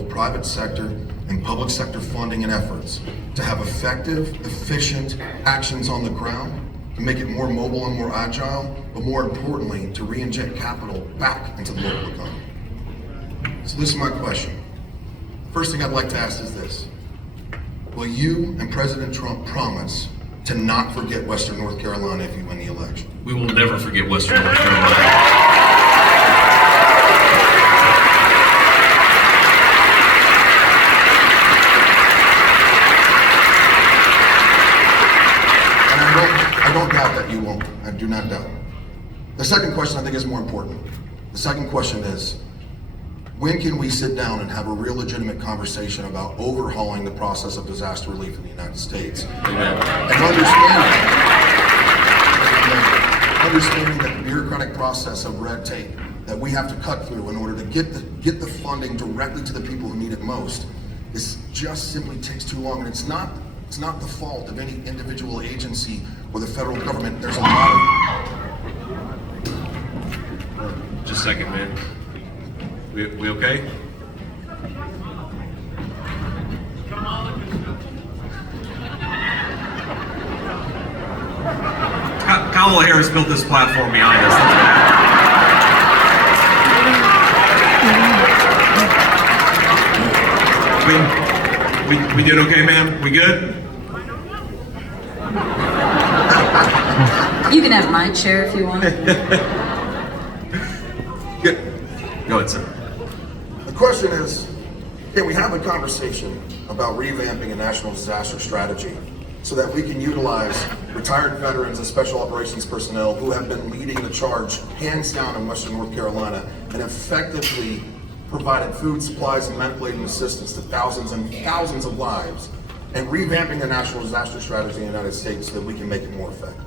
both private sector and public sector funding and efforts to have effective, efficient actions on the ground, to make it more mobile and more agile, but more importantly, to re-inject capital back into the local economy. So this is my question. First thing I'd like to ask is this. Will you and President Trump promise to not forget Western North Carolina if you win the election? We will never forget Western North Carolina. I don't doubt that you won't. I do not doubt. The second question I think is more important. The second question is, when can we sit down and have a real legitimate conversation about overhauling the process of disaster relief in the United States? Amen. And understanding that the bureaucratic process of red tape that we have to cut through in order to get the funding directly to the people who need it most is just simply takes too long. And it's not the fault of any individual agency or the federal government. There's a lot of... Just a second, man. We okay? Kamala Harris built this platform behind us. We did okay, man? We good? You can have my chair if you want. Good. Go ahead, sir. The question is, can we have a conversation about revamping a national disaster strategy so that we can utilize retired veterans and special operations personnel who have been leading the charge hands down in Western North Carolina and effectively provided food supplies and medical aid and assistance to thousands and thousands of lives, and revamping the national disaster strategy in the United States so that we can make it more effective?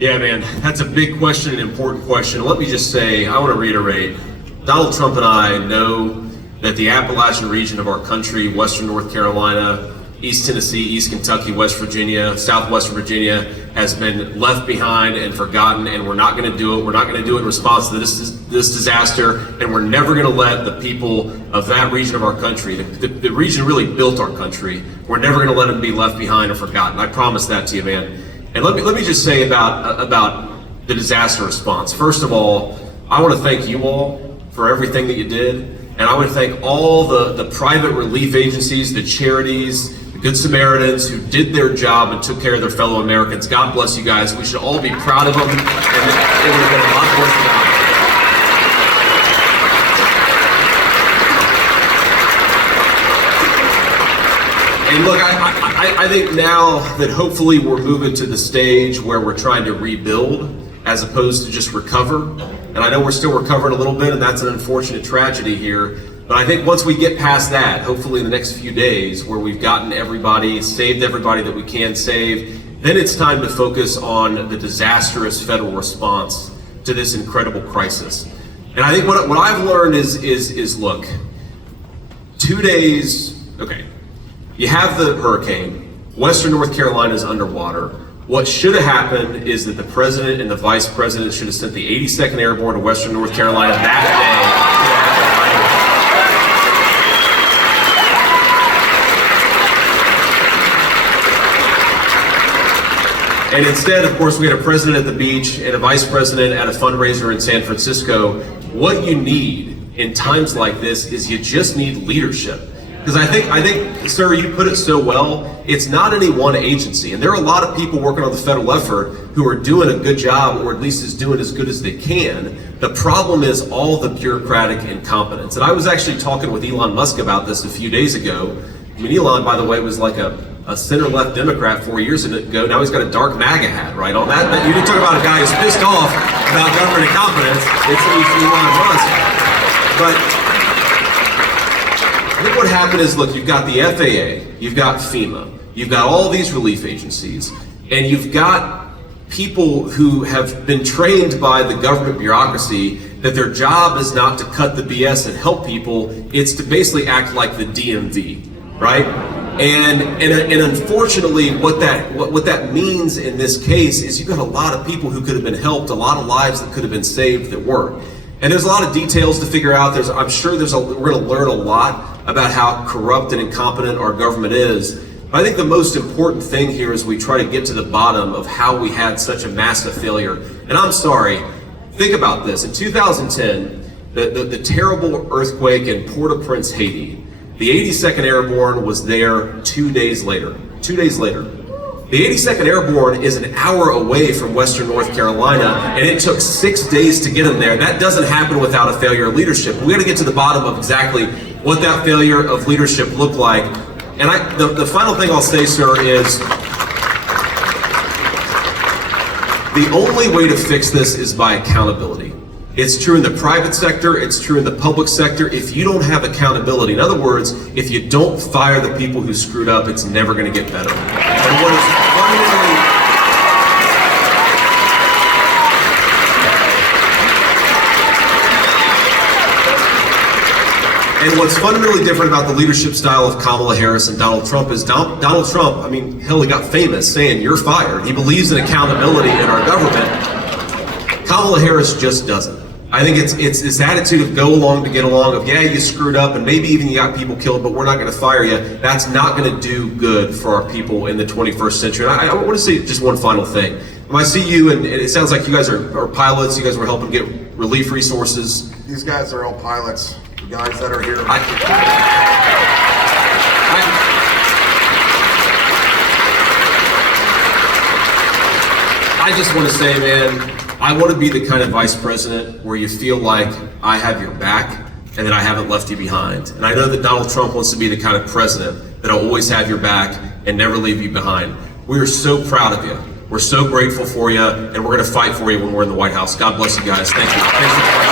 Yeah, man, that's a big question, an important question. Let me just say, I want to reiterate, Donald Trump and I know that the Appalachian region of our country, Western North Carolina, East Tennessee, East Kentucky, West Virginia, Southwestern Virginia, has been left behind and forgotten, and we're not going to do it. We're not going to do it in response to this disaster, and we're never going to let the people of that region of our country, the region really built our country, we're never going to let them be left behind or forgotten. I promise that to you, man. And let me just say about the disaster response. First of all, I want to thank you all for everything that you did, and I want to thank all the private relief agencies, the charities, the Good Samaritans who did their job and took care of their fellow Americans. God bless you guys. We should all be proud of them, and it would have been a lot more without them. And look, I think now that hopefully we're moving to the stage where we're trying to rebuild as opposed to just recover. And I know we're still recovering a little bit, and that's an unfortunate tragedy here. But I think once we get past that, hopefully in the next few days, where we've gotten everybody, saved everybody that we can save, then it's time to focus on the disastrous federal response to this incredible crisis. And I think what I've learned is look, 2 days, okay. You have the hurricane, Western North Carolina is underwater. What should have happened is that the president and the vice president should have sent the 82nd Airborne to Western North Carolina that day. And instead, of course, we had a president at the beach and a vice president at a fundraiser in San Francisco. What you need in times like this is you just need leadership. Because I think, sir, you put it so well, it's not any one agency. And there are a lot of people working on the federal effort who are doing a good job, or at least is doing as good as they can. The problem is all the bureaucratic incompetence. And I was actually talking with Elon Musk about this a few days ago. I mean, Elon, by the way, was like a center-left Democrat 4 years ago. Now he's got a dark MAGA hat, right? On that, you talk about a guy who's pissed off about government incompetence. It's Elon Musk. But I think what happened is, look, you've got the FAA, you've got FEMA, you've got all these relief agencies, and you've got people who have been trained by the government bureaucracy that their job is not to cut the BS and help people, it's to basically act like the DMV, right? And unfortunately, what that means in this case is you've got a lot of people who could have been helped, a lot of lives that could have been saved that weren't. And there's a lot of details to figure out. I'm sure we're going to learn a lot about how corrupt and incompetent our government is. But I think the most important thing here is we try to get to the bottom of how we had such a massive failure. And I'm sorry, think about this. In 2010, the terrible earthquake in Port-au-Prince, Haiti, the 82nd Airborne was there 2 days later. 2 days later. The 82nd Airborne is an hour away from Western North Carolina, and it took 6 days to get them there. That doesn't happen without a failure of leadership. We got to get to the bottom of exactly what that failure of leadership looked like. And the final thing I'll say, sir, is the only way to fix this is by accountability. It's true in the private sector, it's true in the public sector. If you don't have accountability, in other words, if you don't fire the people who screwed up, it's never going to get better. And what's fundamentally different about the leadership style of Kamala Harris and Donald Trump is Donald Trump, I mean, hell, he got famous saying, "You're fired." He believes in accountability in our government. Kamala Harris just doesn't. I think it's this attitude of go along to get along, of yeah, you screwed up and maybe even you got people killed, but we're not going to fire you. That's not going to do good for our people in the 21st century. And I want to say just one final thing. When I see you, and it sounds like you guys are pilots, you guys were helping get relief resources. These guys are all pilots. The guys that are here. I just want to say, man, I want to be the kind of vice president where you feel like I have your back and that I haven't left you behind. And I know that Donald Trump wants to be the kind of president that'll always have your back and never leave you behind. We are so proud of you. We're so grateful for you, and we're going to fight for you when we're in the White House. God bless you guys. Thank you. Thanks for